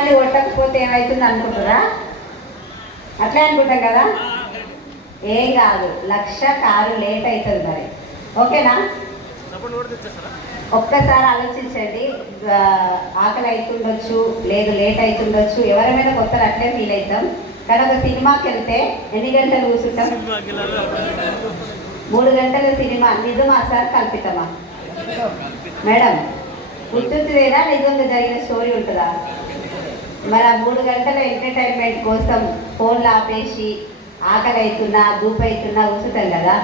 అని కొట్టకపోతే ఏమవుతుంది అనుకుంటారా? అట్లే అనుకుంటాం కదా. ఏం కాదు, 1,00,000 కారు లేట్ అవుతుంది మరి. ఓకేనా? ఒక్కసారి ఆలోచించండి. ఆకలి అవుతుండొచ్చు, లేదు లేట్ అవుతుండొచ్చు, ఎవరైనా కొత్తలు అట్లే ఫీల్ అవుతాం. కానీ ఒక సినిమాకి వెళ్తే ఎన్ని గంటలు కూర్చుంటాం? 3 గంటల సినిమా. నిజమా సార్ కల్పితమా? మేడం, గుర్తుంటుందేనా? నిజంగా జరిగిన స్టోరీ ఉంటుందా? మరి ఆ 3 గంటల ఎంటర్టైన్మెంట్ కోసం ఫోన్లు ఆపేసి ఆకలి అవుతున్నా దూపు అవుతున్నా కూర్చుంటాం కదా.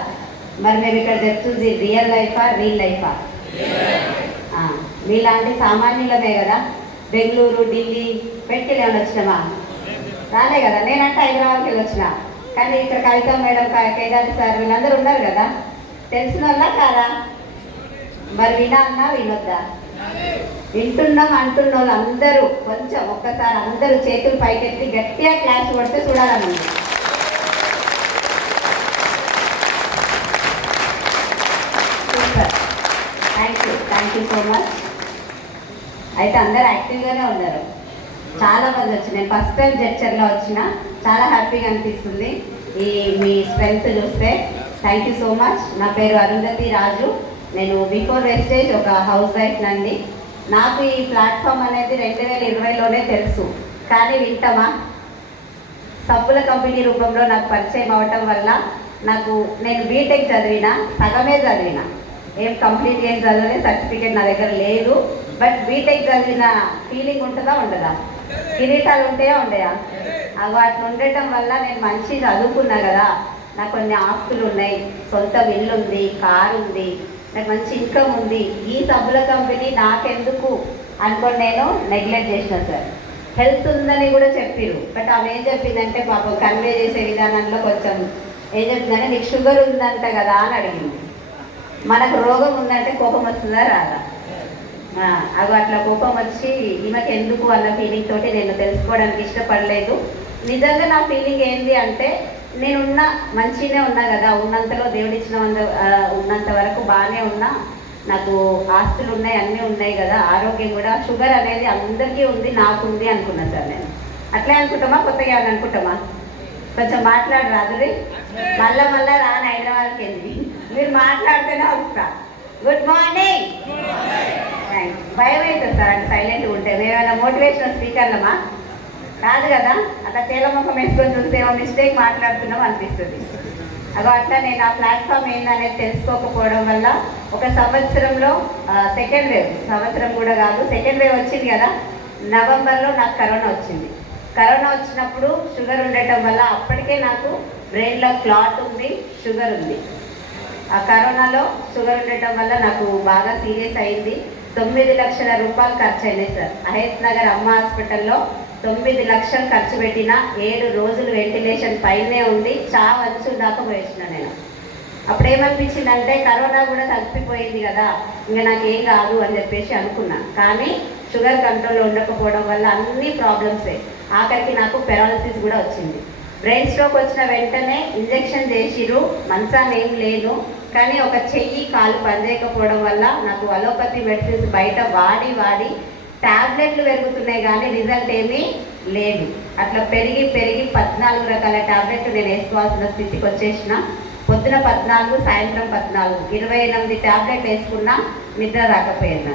మరి మేము ఇక్కడ చెప్తుంది రియల్ లైఫా రీల్ లైఫా? మీలాంటి సామాన్యులమే కదా. బెంగళూరు, ఢిల్లీ పెట్టుకెళ్ళి ఏమైనా వచ్చినామా? రాలే కదా. నేనంటే హైదరాబాద్కి వెళ్ళి వచ్చిన. కానీ ఇక్కడ కవిత మేడం, కేదార్ సార్ వీళ్ళందరూ ఉన్నారు కదా. తెలిసిన వాళ్ళ కాదా? మరి వినాలన్నా వినొద్దా? వింటున్నాం అంటున్న వాళ్ళు అందరూ కొంచెం ఒక్కసారి అందరూ చేతులు పైకెత్తి గట్టిగా క్లాస్ కొడితే చూడాలని. Super, thank you so much. అయితే అందరూ యాక్టివ్గానే ఉన్నారు. చాలా మంది వచ్చి, నేను ఫస్ట్ టైం జడ్చర్లో వచ్చిన, చాలా హ్యాపీగా అనిపిస్తుంది ఈ మీ స్ట్రెంగ్త్ చూస్తే. Thank you so much. నా పేరు అరుంధతి రాజు. నేను బిఫోర్ వెస్టేజ్ ఒక హౌస్ వైఫ్ నండి. నాకు ఈ ప్లాట్ఫామ్ అనేది 2020లోనే తెలుసు. కానీ వింటామా? సబ్బుల కంపెనీ రూపంలో నాకు పరిచయం అవ్వటం వల్ల నేను బీటెక్ చదివిన, సగమే చదివిన, ఏం కంప్లీట్ ఏం చదవలే, సర్టిఫికేట్ నా దగ్గర లేదు. బట్ బీటెక్ చదివిన ఫీలింగ్ ఉంటుందా ఉండదా? కిరీటాలు ఉంటాయా ఉండయా? వాటిని ఉండటం వల్ల నేను మంచి చదువుకున్నా కదా. నాకు కొన్ని ఆస్తులు ఉన్నాయి, సొంత ఇల్లు ఉంది, కారు ఉంది, నాకు మంచి ఇన్కమ్ ఉంది. ఈ సబ్బుల కంపెనీ నాకెందుకు అనుకోని నేను నెగ్లెక్ట్ చేసిన సార్. హెల్త్ ఉందని కూడా చెప్పిరు. బట్ ఆమె ఏం చెప్పిందంటే పాపం కన్వే చేసే విధానంలో కొంచెం ఏం చెప్పిందంటే నీకు షుగర్ ఉందంట కదా అని అడిగింది. మనకు రోగం ఉందంటే కోపం వస్తుందా రాదా? అవి అట్లా కోపం వచ్చి ఈమెకి ఎందుకు అన్న ఫీలింగ్ తోటి నేను తెలుసుకోవడానికి ఇష్టపడలేదు. నిజంగా నా ఫీలింగ్ ఏంది అంటే, నేనున్నా మంచిగానే ఉన్నా కదా, ఉన్నంతలో దేవుడిచ్చిన ఉన్నంత వరకు బాగానే ఉన్నా, నాకు ఆస్తులు ఉన్నాయి, అన్నీ ఉన్నాయి కదా, ఆరోగ్యం కూడా. షుగర్ అనేది అందరికీ ఉంది, నాకుంది అనుకున్నా సార్. నేను అట్లే అనుకుంటామా? కొత్తగా ఏమని అనుకుంటామా? కొంచెం మాట్లాడరాదురి. మళ్ళా రాను హైదరాబాద్కి వెళ్ళి మీరు మాట్లాడితేనే వస్తా. Good morning. భయం అవుతుంది సార్ అంటే సైలెంట్గా ఉంటే. మేమేమైనా మోటివేషనల్ స్పీకర్లమా? కాదు కదా. అట్లా తేలముఖం వేసుకొని చూస్తే ఏమో మిస్టేక్ మాట్లాడుతున్నాం అనిపిస్తుంది. అట్లా నేను ఆ ప్లాట్ఫామ్ ఏందనేది తెలుసుకోకపోవడం వల్ల ఒక సంవత్సరంలో సెకండ్ వేవ్, సంవత్సరం కూడా కాదు, సెకండ్ వేవ్ వచ్చింది కదా. నవంబర్లో నాకు కరోనా వచ్చింది. కరోనా వచ్చినప్పుడు షుగర్ ఉండటం వల్ల అప్పటికే నాకు బ్రెయిన్లో క్లాట్ ఉంది, షుగర్ ఉంది. ఆ కరోనాలో షుగర్ ఉండటం వల్ల నాకు బాగా సీరియస్ అయింది. 9 లక్షల రూపాయలు ఖర్చు అయినాయి సార్. అహేత్ నగర్ అమ్మ హాస్పిటల్లో 9 లక్షలు ఖర్చు పెట్టిన, 7 రోజులు వెంటిలేషన్ పైనే ఉండి చావంచు దాకా పోయించిన నేను. అప్పుడు ఏమనిపించిందంటే కరోనా కూడా తగ్గిపోయింది కదా, ఇంకా నాకేం కాదు అని చెప్పేసి అనుకున్నా. కానీ షుగర్ కంట్రోల్లో ఉండకపోవడం వల్ల అన్ని ప్రాబ్లమ్సే. ఆఖరికి నాకు పెరాలసిస్ కూడా వచ్చింది. బ్రెయిన్ స్ట్రోక్ వచ్చిన వెంటనే ఇంజెక్షన్ చేసిరు, మంచాన్ని ఏం లేదు. కానీ ఒక చెయ్యి కాలు పనిచేయకపోవడం వల్ల నాకు అలోపతి మెడిసిన్స్ బయట వాడి ట్యాబ్లెట్లు పెరుగుతున్నాయి కానీ రిజల్ట్ ఏమీ లేదు. అట్లా పెరిగి 14 రకాల ట్యాబ్లెట్లు నేను వేసుకోవాల్సిన స్థితికి వచ్చేసిన. పొద్దున 14, సాయంత్రం 14, 28 ట్యాబ్లెట్లు వేసుకున్నా నిద్ర రాకపోయాను.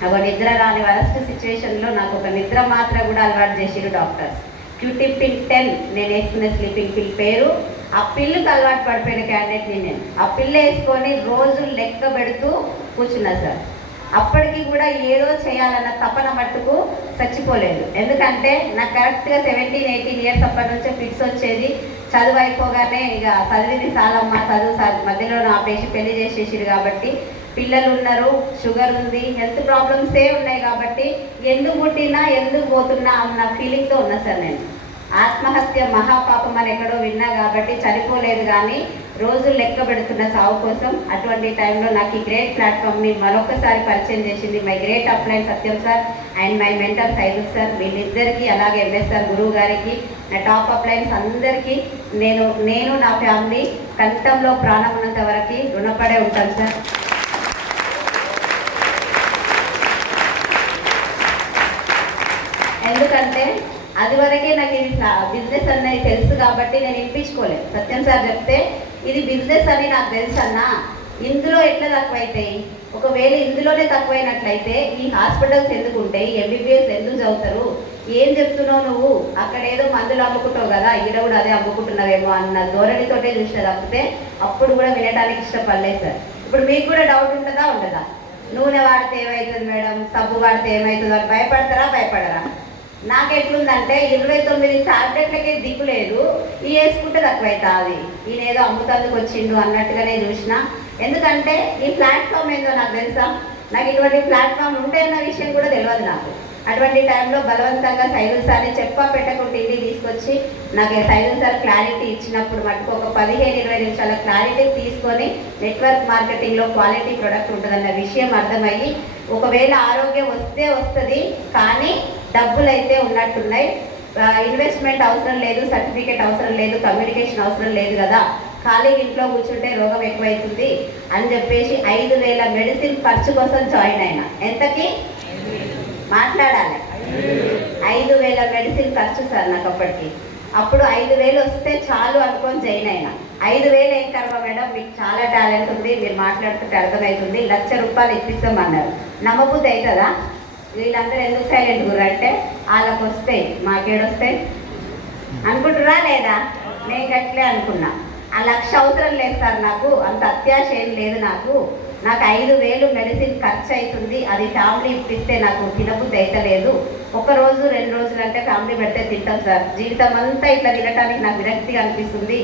నాకు నిద్ర రాని వరస్ట్ సిచ్యువేషన్లో నాకు ఒక నిద్ర మాత్ర కూడా అలవాటు చేసిరు డాక్టర్స్. క్యూటిపిన్ 10 నేను వేసుకునే స్లీపింగ్ పిల్ పేరు. ఆ పిల్లుకి అలవాటు పడిపోయిన క్యాండిడేట్ని నేను. ఆ పిల్లు వేసుకొని రోజు లెక్క పెడుతూ కూర్చున్నా సార్. అప్పటికి కూడా ఏదో చేయాలన్న తపన మట్టుకు చచ్చిపోలేదు. ఎందుకంటే నాకు కరెక్ట్గా 17-18 ఇయర్స్ అప్పటి నుంచే ఫిక్స్ వచ్చేది. చదువు అయిపోగానే ఇక చదివింది చాలమ్మా, చదువు మధ్యలో ఆపేసి పెళ్లి చేసేసారు. కాబట్టి పిల్లలు ఉన్నారు, షుగర్ ఉంది, హెల్త్ ప్రాబ్లమ్సే ఉన్నాయి. కాబట్టి ఎందుకు పుట్టినా ఎందుకు పోతున్నా అన్న ఫీలింగ్తో ఉన్నా సార్ నేను. ఆత్మహత్య మహాపాపం అని ఎక్కడో విన్నా కాబట్టి చనిపోలేదు, కానీ రోజు లెక్క పెడుతున్న సాగు కోసం. అటువంటి టైంలో నాకు ఈ గ్రేట్ ప్లాట్ఫామ్ని మరొకసారి పరిచయం చేసింది my great upline Satyam sir and my mentor Saidu sir. వీళ్ళిద్దరికీ, అలాగే ఎంఎస్ఆర్ గురువు గారికి, నా టాప్ అప్లైన్స్ అందరికీ నేను నా ఫ్యామిలీ కంఠంలో ప్రాణం ఉన్నంత వరకు రుణపడే ఉంటాను సార్. ఎందుకంటే అది వరకే నాకు ఇది బిజినెస్ అనేది తెలుసు కాబట్టి నేను వినిపించుకోలేదు. సత్యం సార్ చెప్తే ఇది బిజినెస్ అని నాకు తెలుసు అన్నా, ఇందులో ఎట్లా తక్కువైతాయి, ఒకవేళ ఇందులోనే తక్కువైనట్లయితే ఈ హాస్పిటల్స్ ఎందుకు ఉంటాయి, ఎంబీబీఎస్ ఎందుకు చదువుతారు, ఏం చెప్తున్నావు నువ్వు, అక్కడ ఏదో మందులు అమ్ముకుంటావు కదా, ఈడ కూడా అదే అమ్ముకుంటున్నావేమో అన్న ధోరణితోటే చూసిన తప్పితే అప్పుడు కూడా వినడానికి ఇష్టపడలేదు సార్. ఇప్పుడు మీకు కూడా డౌట్ ఉంటుందా ఉండదా, నూనె వాడితే ఏమవుతుంది మేడం, సబ్బు వాడితే ఏమవుతుంది అని భయపడరా? నాకు ఎట్లుందంటే 29 టాబ్లెట్లకే దిక్కు లేదు, ఈ వేసుకుంటే తక్కువైతుంది, ఈయన ఏదో అమ్ముతందుకు వచ్చిండు అన్నట్టుగానే చూసిన. ఎందుకంటే ఈ ప్లాట్ఫామ్ ఏందో నాకు తెలుసా, నాకు ఇటువంటి ప్లాట్ఫామ్ ఉంటాయన్న విషయం కూడా తెలియదు నాకు. అటువంటి టైంలో బలవంతంగా సైదుల్ సార్ని చెప్పా పెట్టకుండా ఇంటికి తీసుకొచ్చి నాకు సైదుల్ సార్ క్లారిటీ ఇచ్చినప్పుడు మటుకు ఒక 15-20 నిమిషాల క్లారిటీ తీసుకొని నెట్వర్క్ మార్కెటింగ్లో క్వాలిటీ ప్రొడక్ట్ ఉంటుందన్న విషయం అర్థమయ్యి, ఒకవేళ ఆరోగ్యం వస్తే వస్తుంది కానీ డబ్బులు అయితే ఉన్నట్టున్నాయి, ఇన్వెస్ట్మెంట్ అవసరం లేదు, సర్టిఫికేట్ అవసరం లేదు, కమ్యూనికేషన్ అవసరం లేదు కదా, ఖాళీ ఇంట్లో కూర్చుంటే రోగం ఎక్కువైతుంది అని చెప్పేసి 5,000 మెడిసిన్ ఖర్చు కోసం జాయిన్ అయినా. ఎంతకి మాట్లాడాలి, 5,000 మెడిసిన్ ఖర్చు సార్ నాకు అప్పటికి. అప్పుడు 5,000 వస్తే చాలు అనుకొని జాయిన్ అయినా. 5,000 ఏం కర్మ మేడం, మీకు చాలా టాలెంట్ ఉంది, మీరు మాట్లాడుతుంటే అర్థమవుతుంది, 1,00,000 రూపాయలు ఇప్పిస్తామన్నారు. నమ్మబుద్ధి అవుతుందా? వీళ్ళందరూ ఎందుకు సైలెంట్ గురంటే వాళ్ళకి వస్తాయి మాకేడొస్తాయి అనుకుంటురా లేదా? నేను గట్లే అనుకున్నా. ఆ 1,00,000 అవసరం లేదు సార్, నాకు అంత అత్యాశ ఏం లేదు. నాకు 5,000 మెడిసిన్ ఖర్చు అవుతుంది, అది ఫ్యామిలీ ఇప్పిస్తే నాకు తినబుద్ధి అయితే లేదు. 1 రోజు 2 రోజులు అంటే ఫ్యామిలీ పెడితే తింటాం సార్, జీవితం అంతా ఇట్లా తినటానికి నాకు విరక్తిగా అనిపిస్తుంది.